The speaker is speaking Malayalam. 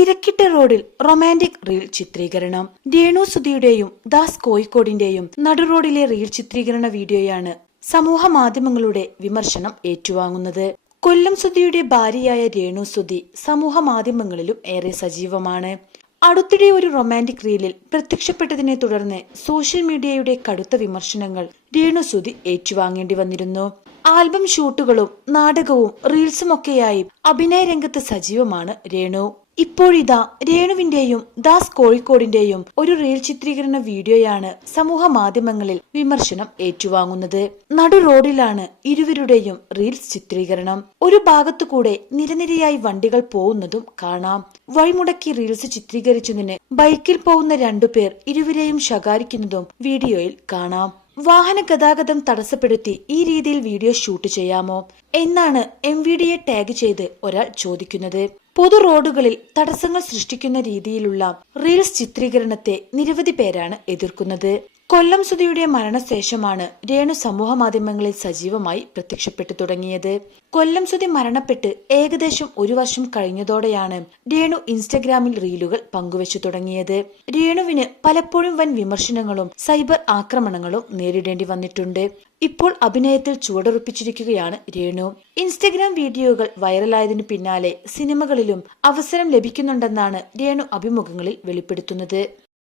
തിരക്കിട്ട റോഡിൽ റൊമാന്റിക് റീൽ ചിത്രീകരണം. രേണു സുധിയുടെയും ദാസ് കോഴിക്കോടിന്റെയും നടുറോഡിലെ റീൽ ചിത്രീകരണ വീഡിയോയാണ് സമൂഹ മാധ്യമങ്ങളുടെ വിമർശനം ഏറ്റുവാങ്ങുന്നത്. കൊല്ലം സുധിയുടെ ഭാര്യയായ രേണു സുധി സമൂഹ മാധ്യമങ്ങളിലും ഏറെ സജീവമാണ്. അടുത്തിടെ ഒരു റൊമാന്റിക് റീലിൽ പ്രത്യക്ഷപ്പെട്ടതിനെ തുടർന്ന് സോഷ്യൽ മീഡിയയുടെ കടുത്ത വിമർശനങ്ങൾ രേണു സുധി ഏറ്റുവാങ്ങേണ്ടി വന്നിരുന്നു. ആൽബം ഷൂട്ടുകളും നാടകവും റീൽസും ഒക്കെയായി അഭിനയ രംഗത്ത് സജീവമാണ് രേണു. ഇപ്പോഴിതാ രേണുവിന്റെയും ദാസ് കോഴിക്കോടിന്റെയും ഒരു റീൽ ചിത്രീകരണ വീഡിയോയാണ് സമൂഹ മാധ്യമങ്ങളിൽ വിമർശനം ഏറ്റുവാങ്ങുന്നത്. നടു റോഡിലാണ് ഇരുവരുടെയും റീൽസ് ചിത്രീകരണം. ഒരു ഭാഗത്തുകൂടെ നിരനിരയായി വണ്ടികൾ പോകുന്നതും കാണാം. വഴിമുടക്കി റീൽസ് ചിത്രീകരിച്ചതിന് ബൈക്കിൽ പോകുന്ന രണ്ടുപേർ ഇരുവരെയും ശകാരിക്കുന്നതും വീഡിയോയിൽ കാണാം. വാഹന ഗതാഗതം തടസ്സപ്പെടുത്തി ഈ രീതിയിൽ വീഡിയോ ഷൂട്ട് ചെയ്യാമോ എന്നാണ് എം വി ഡിയെ ടാഗ് ചെയ്ത് ഒരാൾ ചോദിക്കുന്നത്. പൊതു റോഡുകളിൽ തടസ്സങ്ങൾ സൃഷ്ടിക്കുന്ന രീതിയിലുള്ള റീൽസ് ചിത്രീകരണത്തെ നിരവധി പേരാണ് എതിർക്കുന്നത്. കൊല്ലം സുധിയുടെ മരണശേഷമാണ് രേണു സമൂഹ മാധ്യമങ്ങളിൽ സജീവമായി പ്രത്യക്ഷപ്പെട്ടു തുടങ്ങിയത്. കൊല്ലം സുധി മരണപ്പെട്ട് ഏകദേശം ഒരു വർഷം കഴിഞ്ഞതോടെയാണ് രേണു ഇൻസ്റ്റഗ്രാമിൽ റീലുകൾ പങ്കുവച്ചു തുടങ്ങിയത്. രേണുവിന് പലപ്പോഴും വൻ വിമർശനങ്ങളും സൈബർ ആക്രമണങ്ങളും നേരിടേണ്ടി വന്നിട്ടുണ്ട്. ഇപ്പോൾ അഭിനയത്തിൽ ചുവടുറപ്പിച്ചിരിക്കുകയാണ് രേണു. ഇൻസ്റ്റഗ്രാം വീഡിയോകൾ വൈറലായതിനു പിന്നാലെ സിനിമകളിലും അവസരം ലഭിക്കുന്നുണ്ടെന്നാണ് രേണു അഭിമുഖങ്ങളിൽ വെളിപ്പെടുത്തുന്നത്.